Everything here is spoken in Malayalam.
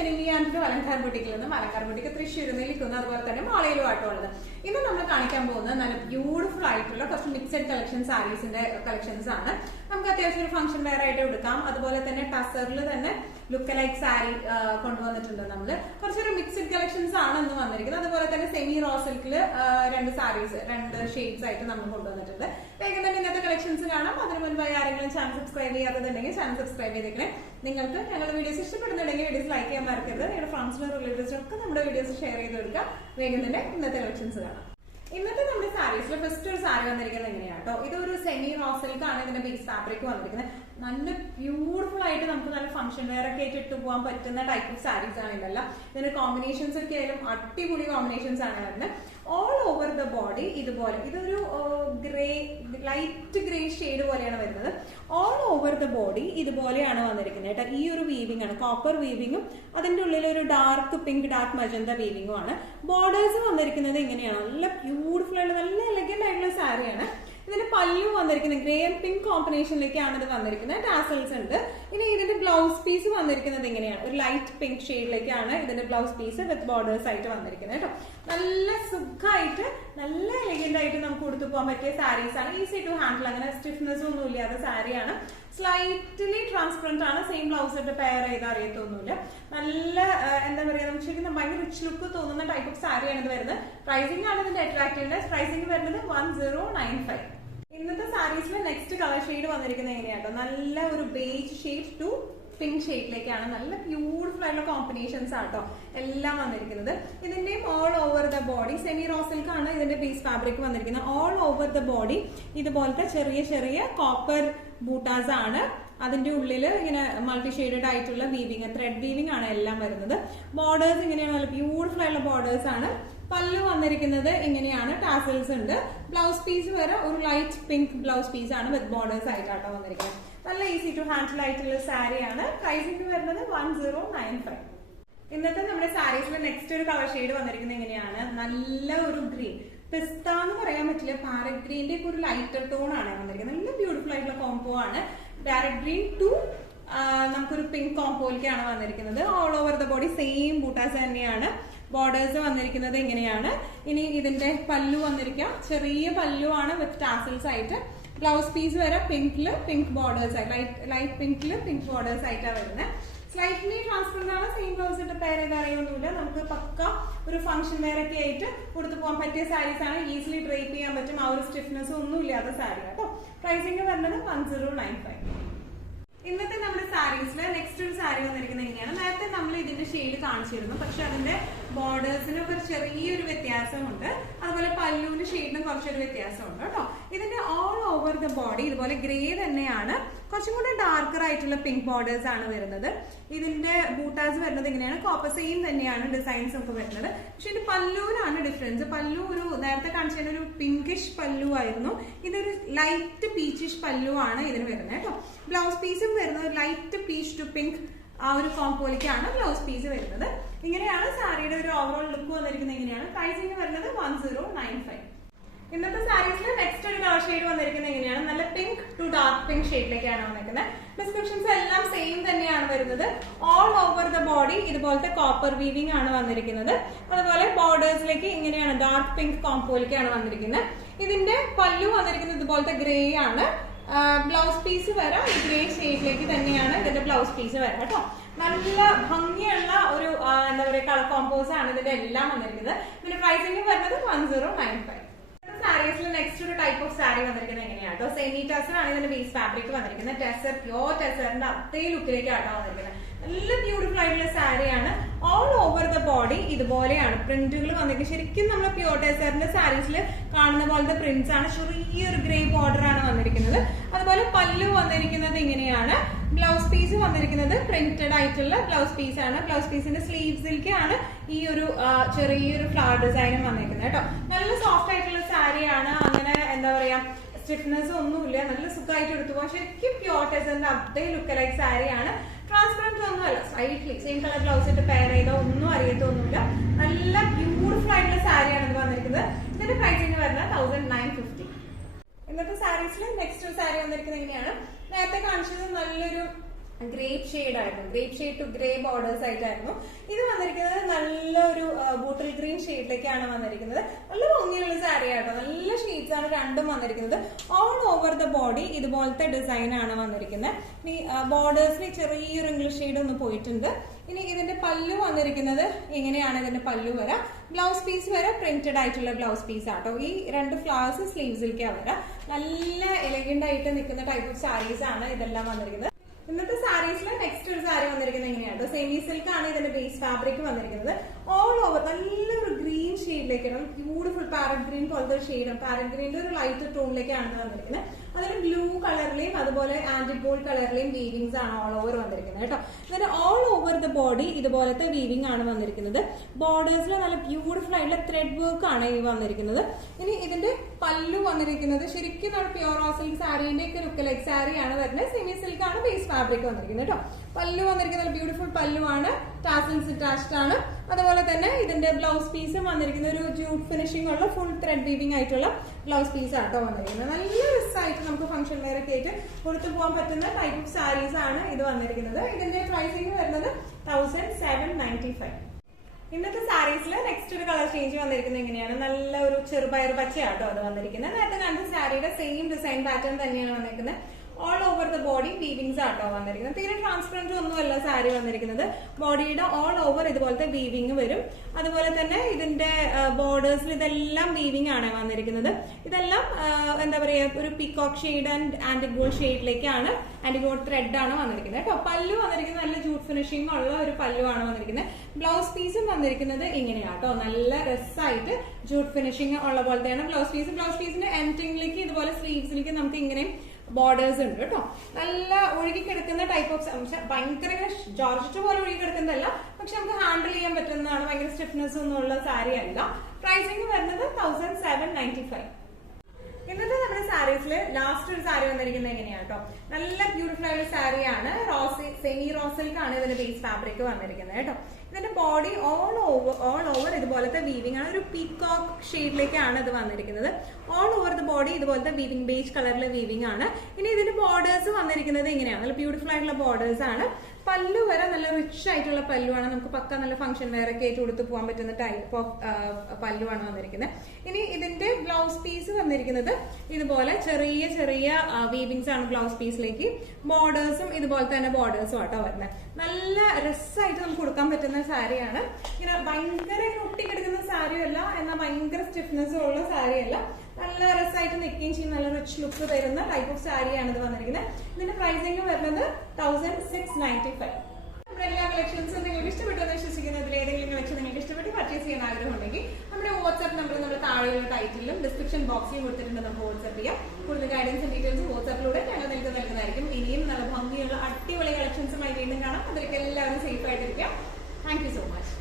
ചെനിമിയാൻഡിലും അലങ്കാർ ബുട്ടിക്കിൽ നിന്നും അലങ്കാർ ബുട്ടിക്ക് തൃശ്ശൂരിൽ നിൽക്കുന്ന അതുപോലെ തന്നെ മാളയിലും ആയിട്ടുള്ളത്. ഇന്ന് നമ്മൾ കാണിക്കാൻ പോകുന്നത് നല്ല ബ്യൂട്ടിഫുൾ ആയിട്ടുള്ള കുറച്ച് മിക്സഡ് കളക്ഷൻ സാരീസിന്റെ കളക്ഷൻസ് ആണ്. നമുക്ക് അത്യാവശ്യം ഒരു ഫംഗ്ഷൻ വെയർ ആയിട്ട് എടുക്കാം. അതുപോലെ തന്നെ ടസറിൽ തന്നെ ലുക്ക് ലൈക്ക് സാരി കൊണ്ടുവന്നിട്ടുണ്ട്. നമ്മള് കുറച്ചൊരു മിക്സഡ് കളക്ഷൻസ് ആണ് ഇന്ന് വന്നിരിക്കുന്നത്. അതുപോലെ തന്നെ സെമി റോ സിൽക്കില് രണ്ട് സാരീസ്, രണ്ട് ഷെയ്ഡ്സ് ആയിട്ട് നമ്മൾ കൊണ്ടുവന്നിട്ടുണ്ട്. വേഗം തന്നെ ഇന്നത്തെ കളക്ഷൻസ് കാണാം. അതിന് മുൻപായി ആരെങ്കിലും ചാനൽ സബ്സ്ക്രൈബ് ചെയ്യാത്തതുണ്ടെങ്കിൽ ചാനൽ സബ്സ്ക്രൈബ് ചെയ്തേക്കണേ. നിങ്ങൾക്ക് ഞങ്ങളുടെ വീഡിയോസ് ഇഷ്ടപ്പെടുന്നുണ്ടെങ്കിൽ വീഡിയോസ് ലൈക്ക് ചെയ്യാൻ മറക്കരുത്. നിങ്ങളുടെ ഫ്രണ്ട്സിനും റിലേറ്റീവ്സിനും ഒക്കെ നമ്മുടെ വീഡിയോസ് ഷെയർ ചെയ്ത് കൊടുക്കാം. വേഗം തന്നെ ഇന്നത്തെ കളക്ഷൻസ് കാണാം. ഇന്നത്തെ നമ്മുടെ സാരീസിൽ ഫസ്റ്റ് ഒരു സാരി വന്നിരിക്കുന്നത് എങ്ങനെയാണ് കേട്ടോ. ഇതൊരു സെമി റോ സിൽക്ക് ആണ് ഇതിന്റെ ബേസ് ഫാബ്രിക് വന്നിരിക്കുന്നത്. നല്ല ബ്യൂട്ടിഫുൾ ആയിട്ട് നമുക്ക് നല്ല ഫംഗ്ഷൻ വെയർ ഒക്കെ ആയിട്ട് ഇട്ട് പോകാൻ പറ്റുന്ന ടൈപ്പ് ഓഫ് സാരീസ് ആണ് ഇതെല്ലാം. ഇതിന്റെ കോമ്പിനേഷൻസ് ഒക്കെ ആയാലും അടിപൊളി കോമ്പിനേഷൻസ് ആണ് വരുന്നത്. ഓൾ ഓവർ ദ ബോഡി ഇതുപോലെ, ഇതൊരു ഗ്രേ, ലൈറ്റ് ഗ്രേ ഷെയ്ഡ് പോലെയാണ് വരുന്നത്. ഓൾ ഓവർ ദ ബോഡി ഇതുപോലെയാണ് വന്നിരിക്കുന്നത് കേട്ടോ. ഈ ഒരു വീവിംഗ് ആണ്, കോപ്പർ വീവിങ്ങും അതിന്റെ ഉള്ളിൽ ഒരു ഡാർക്ക് പിങ്ക്, ഡാർക്ക് മജന്ത വീവിങ്ങും ആണ്. ബോർഡേഴ്സ് വന്നിരിക്കുന്നത് ഇങ്ങനെയാണ്. നല്ല ബ്യൂട്ടിഫുൾ ആയിട്ട് നല്ല എലഗന്റ് ആയിട്ടുള്ള സാരിയാണ്. ഇതിന്റെ പല്ലു വന്നിരിക്കുന്നത് ഗ്രേ ആൻഡ് പിങ്ക് കോമ്പിനേഷനിലേക്കാണ് ഇത് വന്നിരിക്കുന്നത്. ടാസൽസ് ഉണ്ട്. ഇനി ഇതിന്റെ ബ്ലൗസ് പീസ് വന്നിരിക്കുന്നത് എങ്ങനെയാണ്, ഒരു ലൈറ്റ് പിങ്ക് ഷെയ്ഡിലേക്കാണ് ഇതിന്റെ ബ്ലൗസ് പീസ് വിത്ത് ബോർഡേഴ്സ് ആയിട്ട് വന്നിരിക്കുന്നത് കേട്ടോ. നല്ല സുഖമായിട്ട് നല്ല എലിഗന്റ് ആയിട്ട് നമുക്ക് കൊടുത്തു പോകാൻ പറ്റിയ സാരീസ് ആണ്. ഈസി ടു ഹാൻഡിൽ, അങ്ങനെ സ്റ്റിഫ്നെസ് ഒന്നും ഇല്ലാത്ത സാരിയാണ്. സ്ലൈറ്റ്ലി ട്രാൻസ്പെറന്റ് ആണ്. സെയിം ബ്ലൗസ് ഇട്ട് പെയർ ചെയ്ത് അറിയത്തൊന്നുമില്ല. നല്ല എന്താ പറയുക, നമുക്ക് ശരിക്കും ഭയങ്കര റിച്ച് ലുക്ക് തോന്നുന്ന ടൈപ്പ് ഓഫ് സാരിയാണ് ഇത് വരുന്നത്. പ്രൈസിംഗ് ആണ് ഇതിന്റെ അട്രാക്റ്റീവ്നെസ്. പ്രൈസിംഗ് വരുന്നത് 1095. ഇന്നത്തെ സാരീസിൽ നെക്സ്റ്റ് കളർ ഷെയ്ഡ് വന്നിരിക്കുന്നത് എങ്ങനെയാട്ടോ, നല്ല ഒരു ബേജ് ഷെയ്ഡ് ടു പിങ്ക് ഷെയ്ഡിലേക്കാണ്. നല്ല ബ്യൂട്ടിഫുൾ ആയിട്ടുള്ള കോമ്പിനേഷൻസ് ആട്ടോ എല്ലാം വന്നിരിക്കുന്നത്. ഇതിന്റെയും all over the body semi raw silk ആണ് ഇതിന്റെ ബേസ് ഫാബ്രിക് വന്നിരിക്കുന്നത്. ഓൾ ഓവർ ദ ബോഡി ഇതുപോലത്തെ ചെറിയ ചെറിയ കോപ്പർ ബൂട്ടാസ് ആണ്. അതിന്റെ ഉള്ളിൽ ഇങ്ങനെ മൾട്ടി ഷെയ്ഡഡ് ആയിട്ടുള്ള വീവിങ്, ത്രെഡ് വീവിംഗ് ആണ് എല്ലാം വരുന്നത്. ബോർഡേഴ്സ് ഇങ്ങനെയാണ്, നല്ല ബ്യൂട്ടിഫുൾ ആയിട്ടുള്ള ബോർഡേഴ്സ് ആണ്. പല്ലു വന്നിരിക്കുന്നത് ഇങ്ങനെയാണ്. ടാസൽസ് ഉണ്ട്. ബ്ലൗസ് പീസ് വരെ ഒരു ലൈറ്റ് പിങ്ക് ബ്ലൗസ് പീസ് ആണ് വിത്ത് ബോർഡേഴ്സ് ആയിട്ടാട്ടോ വന്നിരിക്കുന്നത്. നല്ല ഈസി ടു ഹാൻഡിൽ ആയിട്ടുള്ള സാരിയാണ്. പ്രൈസിംഗ് വരുന്നത് 1095. ഇന്നത്തെ നമ്മുടെ സാരീസിൽ നെക്സ്റ്റ് ഒരു കളർ ഷെയ്ഡ് വന്നിരിക്കുന്നത് എങ്ങനെയാണ്, നല്ല ഒരു ഗ്രീൻ, പിസ്ത എന്ന് പറയാൻ പറ്റില്ല, പാരറ്റ് ഗ്രീന്റെ ഒക്കെ ഒരു ലൈറ്റർ ടോൺ ആണ് വന്നിരിക്കുന്നത്. നല്ല ബ്യൂട്ടിഫുൾ ആയിട്ടുള്ള കോംബോ ആണ്. പാരറ്റ് ഗ്രീൻ ടു നമുക്കൊരു പിങ്ക് കോംബോയിലേക്കാണ് വന്നിരിക്കുന്നത്. All over the body same ബൂട്ടാസ് തന്നെയാണ്. ബോർഡേഴ്സ് വന്നിരിക്കുന്നത് ഇങ്ങനെയാണ്. ഇനി ഇതിന്റെ പല്ലു വന്നിരിക്കാം, ചെറിയ പല്ലു ആണ് വിത്ത് ടാസൽസ് ആയിട്ട്. ബ്ലൗസ് പീസ് വരെ പിങ്കില് പിങ്ക് ബോർഡേഴ്സ് ആയിട്ട്, ലൈറ്റ് പിങ്കില് പിങ്ക് ബോർഡേഴ്സ് ആയിട്ടാണ് വരുന്നത്. സ്ലൈറ്റ്ലി ട്രാൻസ്പെറന്റ് ആണ്. സെയിം ബ്ലൗസ് ഇട്ട് പെയർ ചെയ്ത് അറിയൊന്നുമില്ല. നമുക്ക് പക്ക ഒരു ഫംഗ്ഷൻ വെയർ ഒക്കെ ആയിട്ട് കൊടുത്തു പോകാൻ പറ്റിയ സാരീസ് ആണ്. ഈസിലി ഡ്രേപ്പ് ചെയ്യാൻ പറ്റും. ആ ഒരു സ്റ്റിഫ്നെസ് ഒന്നും ഇല്ലാത്ത സാരി കേട്ടോ. പ്രൈസിംഗ് വരുന്നത് 1095. ഇന്നത്തെ നമ്മുടെ സാരീസിൽ നെക്സ്റ്റ് ഒരു സാരി വന്നിരിക്കുന്നത് എങ്ങനെയാണ്, നേരത്തെ നമ്മൾ ഇതിന്റെ ഷെയ്ഡ് കാണിച്ചിരുന്നു, പക്ഷെ അതിന്റെ ബോർഡേഴ്സിന് ഒരു ചെറിയൊരു വ്യത്യാസമുണ്ട്. അതുപോലെ പല്ലുവിന്റെ ഷെയ്ഡിനും കുറച്ചൊരു വ്യത്യാസമുണ്ട് കേട്ടോ. ഇതിന്റെ ഓൾ ഓവർ ദ ബോഡി ഇതുപോലെ ഗ്രേ തന്നെയാണ്. കുറച്ചും കൂടെ ഡാർക്കർ ആയിട്ടുള്ള പിങ്ക് ബോർഡേഴ്സ് ആണ് വരുന്നത്. ഇതിന്റെ ബൂട്ടാസ് വരുന്നത് ഇങ്ങനെയാണ്. കോപ്പർ സെയിം തന്നെയാണ് ഡിസൈൻസ് ഒക്കെ വരുന്നത്. പക്ഷെ ഇത് പല്ലുവിനാണ് ഡിഫറൻസ്. പല്ലു ഒരു നേരത്തെ കാണിച്ചത് ഒരു പിങ്കിഷ് പല്ലു ആയിരുന്നു. ഇതൊരു ലൈറ്റ് പീച്ചിഷ് പല്ലു ആണ് ഇതിന് വരുന്നത് കേട്ടോ. ബ്ലൗസ് പീസും വരുന്നത് ലൈറ്റ് പീച്ച് ടു പിങ്ക് ആ ഒരു കോംബോയിലേക്കാണ് ബ്ലൗസ് പീസ് വരുന്നത്. ഇങ്ങനെയാണ് സാരിയുടെ ഒരു ഓവറോൾ ലുക്ക് വന്നിരിക്കുന്നത്. എങ്ങനെയാണ് പ്രൈസിംഗ് വരുന്നത് 1095. ഇന്നത്തെ സാരീസിൽ നെക്സ്റ്റ് ഒരു കളർ ഷെയ്ഡ് വന്നിരിക്കുന്നത് എങ്ങനെയാണ്, നല്ല പിങ്ക് ടു ഡാർക്ക് പിങ്ക് ഷെയ്ഡിലേക്കാണ് വന്നിരിക്കുന്നത്. ഡിസ്ക്രിപ്ഷൻസ് എല്ലാം സെയിം തന്നെയാണ് വരുന്നത്. ഓൾ ഓവർ ദ ബോഡി ഇതുപോലത്തെ കോപ്പർ വീവിംഗ് ആണ് വന്നിരിക്കുന്നത്. അതുപോലെ ബോർഡേഴ്സിലേക്ക് ഇങ്ങനെയാണ് ഡാർക്ക് പിങ്ക് കോംബോയിലേക്കാണ് വന്നിരിക്കുന്നത്. ഇതിന്റെ പല്ലു വന്നിരിക്കുന്നത് ഇതുപോലത്തെ ഗ്രേ ആണ്. ബ്ലൗസ് പീസ് വരെ ഈ ഗ്രേ ഷെയ്ഡിലേക്ക് തന്നെയാണ് ഇതിന്റെ ബ്ലൗസ് പീസ് വരെ കേട്ടോ. നല്ല ഭംഗിയുള്ള ഒരു എന്താ പറയുക കളർ കോമ്പോസ് ആണ് ഇതിന്റെ എല്ലാം വന്നിരിക്കുന്നത്. ഇതിന്റെ പ്രൈസിംഗ് വരുന്നത് 1095. സാരീസിൽ നെക്സ്റ്റ് ഒരു ടൈപ്പ് ഓഫ് സാരി വന്നിരിക്കുന്നത് എങ്ങനെയാട്ടോ, സെമി ടെസർ ആണ് ഇതിന്റെ ബേസ് ഫാബ്രിക് വന്നിരിക്കുന്നത്. ടെസർ, പ്യോർ ടെസറിന്റെ അതേ ലുക്കിലേക്കാട്ടോ വന്നിരിക്കുന്നത്. നല്ല ബ്യൂട്ടിഫുൾ ആയിട്ടുള്ള സാരിയാണ്. ഓൾ ഓവർ ദ ബോഡി ഇതുപോലെയാണ് പ്രിന്റുകൾ വന്നിരിക്കുന്നത്. ശരിക്കും നമ്മൾ പ്യോർ ടെസറിന്റെ സാരീസിൽ കാണുന്ന പോലത്തെ പ്രിന്റ്സ് ആണ്. ചെറിയൊരു ഗ്രേ ബോർഡർ ആണ് വന്നിരിക്കുന്നത്. അതുപോലെ പല്ലു വന്നിരിക്കുന്നത് ഇങ്ങനെയാണ്. ബ്ലൗസ് പീസ് വന്നിരിക്കുന്നത് പ്രിന്റഡ് ആയിട്ടുള്ള ബ്ലൗസ് പീസ് ആണ്. ബ്ലൗസ് പീസിന്റെ സ്ലീവ്സിലേക്കാണ് ഈ ഒരു ചെറിയൊരു ഫ്ലവർ ഡിസൈനും വന്നിരിക്കുന്നത് കേട്ടോ. നല്ല സോഫ്റ്റ് ആയിട്ടുള്ള സാരിയാണ്. അങ്ങനെ എന്താ പറയാ സ്റ്റിഫ്നെസ് ഒന്നുമില്ല. നല്ല സുഖമായിട്ട് എടുത്തു പോകാം. ശരിക്കും പ്യോർ ടെസറിന്റെ അതേ ലുക്ക് ലൈക്ക് സാരിയാണ്. ട്രാൻസ്പെറന്റ് ഒന്നുമല്ല, സ്ലൈറ്റ്ലി സെയിം കളർ ബ്ലൗസ് ഇട്ട് പെയർ ചെയ്തോ ഒന്നും അറിയത്തൊന്നുമില്ല. നല്ല ബ്യൂട്ടിഫുൾ ആയിട്ടുള്ള സാരിയാണ് ഇത് വന്നിരിക്കുന്നത്. ഇതിന്റെ പ്രൈസിംഗ് വരുന്നത് 1950. ഇന്നത്തെ സാരീസിൽ നെക്സ്റ്റ് സാരി വന്നിരിക്കുന്നത് എങ്ങനെയാണ്, നേരത്തെ കാണിച്ചത് നല്ലൊരു ഗ്രേപ്പ് ഷെയ്ഡ് ആയിരുന്നു, grape shade to grey borders ആയിട്ടായിരുന്നു ഇത് വന്നിരിക്കുന്നത്. നല്ലൊരു ബോട്ടിൽ ഗ്രീൻ ഷെയ്ഡിലേക്കാണ് വന്നിരിക്കുന്നത്. നല്ല ഭംഗിയുള്ള സാരി ആട്ടോ, നല്ല ഷെയ്ഡ്സ് ആണ് രണ്ടും വന്നിരിക്കുന്നത്. ഓൾ ഓവർ ദ ബോഡി ഇതുപോലത്തെ ഡിസൈൻ ആണ് വന്നിരിക്കുന്നത്. ഇനി ബോർഡേഴ്സിൽ ചെറിയൊരു ഇംഗ്ലീഷ് ഷെയ്ഡ് ഒന്ന് പോയിട്ടുണ്ട്. ഇനി ഇതിന്റെ പല്ലു വന്നിരിക്കുന്നത് എങ്ങനെയാണ്? ഇതിന്റെ പല്ലു വരാം, ബ്ലൗസ് പീസ് വരെ പ്രിന്റഡ് ആയിട്ടുള്ള ബ്ലൗസ് പീസ് ആട്ടോ. ഈ 2 ഫ്ലവേഴ്സ് സ്ലീവ്സിലേക്കാണ് വരാം. നല്ല എലഗന്റ് ആയിട്ട് നിൽക്കുന്ന ടൈപ്പ് ഓഫ് സാരീസ് ആണ് ഇതെല്ലാം വന്നിരിക്കുന്നത്. ഇന്നത്തെ സാരീസിൽ നെക്സ്റ്റ് ഒരു സാരി വന്നിരിക്കുന്നത് എങ്ങനെയാണ്? സെമി സിൽക്ക് ആണ് ഇതിന്റെ ബേസ് ഫാബ്രിക് വന്നിരിക്കുന്നത്. ഓൾ ഓവർ നല്ലൊരു ഗ്രീൻ ഷെയ്ഡിലേക്കാണ്, ബ്യൂട്ടിഫുൾ പാരറ്റ് ഗ്രീൻ പോലത്തെ ഷെയ്ഡും പാരറ്റ് ഗ്രീനിന്റെ ഒരു ലൈറ്റ് ടോണിലേക്കാണ് വന്നിരിക്കുന്നത്. അതിന് ബ്ലൂ കളറിലെയും അതുപോലെ ആന്റി ഗോൾഡ് കളറിലെയും വീവിങ്സ് ആണ് ഓൾ ഓവർ വന്നിരിക്കുന്നത് കേട്ടോ. ഇതിന് ഓൾ ഓവർ ദ ബോഡി ഇതുപോലത്തെ വീവിംഗ് ആണ് വന്നിരിക്കുന്നത്. ബോർഡേഴ്സിൽ നല്ല ബ്യൂട്ടിഫുൾ ആയിട്ടുള്ള ത്രെഡ് വർക്ക് ആണ് ഈ വന്നിരിക്കുന്നത്. ഇനി ഇതിന്റെ പല്ലു വന്നിരിക്കുന്നത് ശരിക്കും നമ്മുടെ പ്യോർ സിൽക്ക് സാരീന്റെ ഒക്കെ ലുക്ക് ലൈക്ക് സാരിയാണ് വരുന്നത്. സെമി സിൽക്ക് ആണ് ബേസ് ഫാബ്രിക് വന്നിരിക്കുന്നത് കേട്ടോ. പല്ലു വന്നിരിക്കുന്നത് ബ്യൂട്ടിഫുൾ പല്ലുവാണ്, ടാസൽസ് അറ്റാച്ച്ഡ് ആണ്. അതുപോലെ തന്നെ ഇതിന്റെ ബ്ലൗസ് പീസും വന്നിരിക്കുന്ന ഒരു ജൂട്ട് ഫിനിഷിംഗ് ഉള്ള ഫുൾ ത്രെഡ് വീവിംഗ് ആയിട്ടുള്ള ബ്ലൗസ് പീസ് ആട്ടോ വന്നിരിക്കുന്നത്. നല്ല രസമായിട്ട് നമുക്ക് ഫംഗ്ഷൻ വെയർ ഒക്കെ ആയിട്ട് കൊടുത്തു പോകാൻ പറ്റുന്ന ടൈപ്പ് ഓഫ് സാരീസ് ആണ് ഇത് വന്നിരിക്കുന്നത്. ഇതിന്റെ പ്രൈസിംഗ് വരുന്നത് 1795. ഇന്നത്തെ സാരീസിൽ നെക്സ്റ്റ് ഒരു കളർ ചേഞ്ച് വന്നിരിക്കുന്നത് എങ്ങനെയാണ്? നല്ല ഒരു ചെറുപയർ പച്ചയാട്ടോ അത് വന്നിരിക്കുന്നത്. നേരത്തെ കണ്ട സാരിയുടെ സെയിം ഡിസൈൻ പാറ്റേൺ തന്നെയാണ് വന്നിരിക്കുന്നത്. All over the body weavings ആട്ടോ വന്നിരിക്കുന്നത്. തീരെ ട്രാൻസ്പെറന്റ് ഒന്നുമല്ല സാരി വന്നിരിക്കുന്നത്. ബോഡിയുടെ ഓൾ ഓവർ ഇതുപോലത്തെ വീവിങ് വരും. അതുപോലെ തന്നെ ഇതിന്റെ ബോർഡേഴ്സിൽ ഇതെല്ലാം വീവിംഗ് ആണ് വന്നിരിക്കുന്നത്. ഇതെല്ലാം എന്താ പറയാ, ഒരു പീകോക്ക് ഷെയ്ഡ് ആൻഡ് ആന്റിഗോൾഡ് ഷെയ്ഡിലേക്കാണ്, ആന്റിഗോൾഡ് ത്രെഡ് ആണ് വന്നിരിക്കുന്നത് കേട്ടോ. പല്ലു വന്നിരിക്കുന്നത് നല്ല ജൂട്ട് ഫിനിഷിംഗ് ഉള്ള ഒരു പല്ലു ആണ് വന്നിരിക്കുന്നത്. ബ്ലൗസ് പീസും വന്നിരിക്കുന്നത് ഇങ്ങനെയാട്ടോ, നല്ല രസമായിട്ട് ജൂട്ട് ഫിനിഷിംഗ് ഉള്ള പോലത്തെയാണ് ബ്ലൗസ് പീസ്. ബ്ലൗസ് പീസിന്റെ എൻഡിങ്ങിലേക്ക് ഇതുപോലെ സ്ലീവ്സിലേക്ക് നമുക്ക് ഇങ്ങനെയും ബോർഡേഴ്സ് ഉണ്ട് കേട്ടോ. നല്ല ഒഴുകി കിടക്കുന്ന ടൈപ്പ് ഓഫ്, ഭയങ്കര ജോർജറ്റ് പോലെ ഒഴുകി കിടക്കുന്നതല്ല, പക്ഷെ നമുക്ക് ഹാൻഡിൽ ചെയ്യാൻ പറ്റുന്നതാണ്. ഭയങ്കര സ്റ്റിഫ്നെസ് ഒന്നുമുള്ള സാരി അല്ല. പ്രൈസിംഗ് വരുന്നത് 1795. ഇന്നത്തെ നമ്മുടെ സാരീസിൽ ലാസ്റ്റ് ഒരു സാരി വന്നിരിക്കുന്നത് എങ്ങനെയാണ് കേട്ടോ. നല്ല ബ്യൂട്ടിഫുൾ ആയ ഒരു സാരിയാണ്. സെമി റോസിൽക്ക് ആണ് ഇതിന്റെ ബേസ് ഫാബ്രിക് വന്നിരിക്കുന്നത് കേട്ടോ. ഇതിന്റെ ബോഡി ഓൾ ഓവർ ഇതുപോലത്തെ വീവിംഗ് ആണ്, ഒരു പീകോക്ക് ഷെയ്ഡിലേക്കാണ് ഇത് വന്നിരിക്കുന്നത്. ഓൾ ഓവർ ദ ബോഡി ഇതുപോലത്തെ വീവിംഗ്, ബേജ് കളറിലെ വീവിംഗ് ആണ്. ഇനി ഇതിന്റെ ബോർഡേഴ്സ് വന്നിരിക്കുന്നത് ഇങ്ങനെയാണ്, നല്ല ബ്യൂട്ടിഫുൾ ആയിട്ടുള്ള ബോർഡേഴ്സ് ആണ്. പല്ലു വരെ നല്ല റിച്ച് ആയിട്ടുള്ള പല്ലുവാണ്. നമുക്ക് പക്ക നല്ല ഫംഗ്ഷൻ വെയർ ഒക്കെ ആയിട്ട് കൊടുത്ത് പോകാൻ പറ്റുന്ന ടൈപ്പ് ഓഫ് പല്ലുവാണ് വന്നിരിക്കുന്നത്. ഇനി ഇതിന്റെ ബ്ലൗസ് പീസ് വന്നിരിക്കുന്നത് ഇതുപോലെ ചെറിയ ചെറിയ വീവിങ്സ് ആണ് ബ്ലൗസ് പീസിലേക്ക്. ബോർഡേഴ്സും ഇതുപോലെ തന്നെ ബോർഡേഴ്സും ആട്ടോ വരുന്നത്. നല്ല രസമായിട്ട് നമുക്ക് കൊടുക്കാൻ പറ്റുന്ന സാരിയാണ്. ഇങ്ങനെ ഭയങ്കര ഒട്ടിക്കെടുക്കുന്ന സാരിയല്ല, എന്നാൽ ഭയങ്കര സ്റ്റിഫ്നെസ് ഉള്ള സാരിയല്ല. നല്ല രസമായിട്ട് നിൽക്കുകയും ചെയ്യും, നല്ല റിച്ച് ലുക്ക് തരുന്ന ടൈപ്പ് ഓഫ് സാരിയാണ് ഇത് വന്നിരിക്കുന്നത്. ഇതിന്റെ പ്രൈസിംഗ് വരുന്നത് 1695. നമ്മുടെ എല്ലാ കളക്ഷൻസും നിങ്ങൾക്ക് ഇഷ്ടപ്പെട്ടെന്ന് വിശ്വസിക്കുന്നതിൽ ഏതെങ്കിലും കളക്ഷൻ നിങ്ങൾക്ക് ഇഷ്ടപ്പെട്ട് പർച്ചേസ് ചെയ്യാൻ ആഗ്രഹമുണ്ടെങ്കിൽ നമ്മുടെ വാട്സ്ആപ്പ് നമ്പർ നമ്മൾ താഴെയുള്ള ടൈറ്റിലും ഡിസ്ക്രിപ്ഷൻ ബോക്സിലും കൊടുത്തിട്ടുണ്ട്. നമുക്ക് വാട്സ്ആപ്പ് ചെയ്യാം. കൂടുതൽ ഗൈഡൻസും ഡീറ്റെയിൽസും വാട്സ്ആപ്പിലൂടെ ഞങ്ങൾ നിങ്ങൾക്ക് നൽകുന്നതായിരിക്കും. ഇനിയും നല്ല ഭംഗിയുള്ള അടിപൊളി കളക്ഷൻസുമായി വീണ്ടും കാണാം. അതിലേക്ക് എല്ലാവരും സേഫ് ആയിട്ടിരിക്കാം. Thank you so much.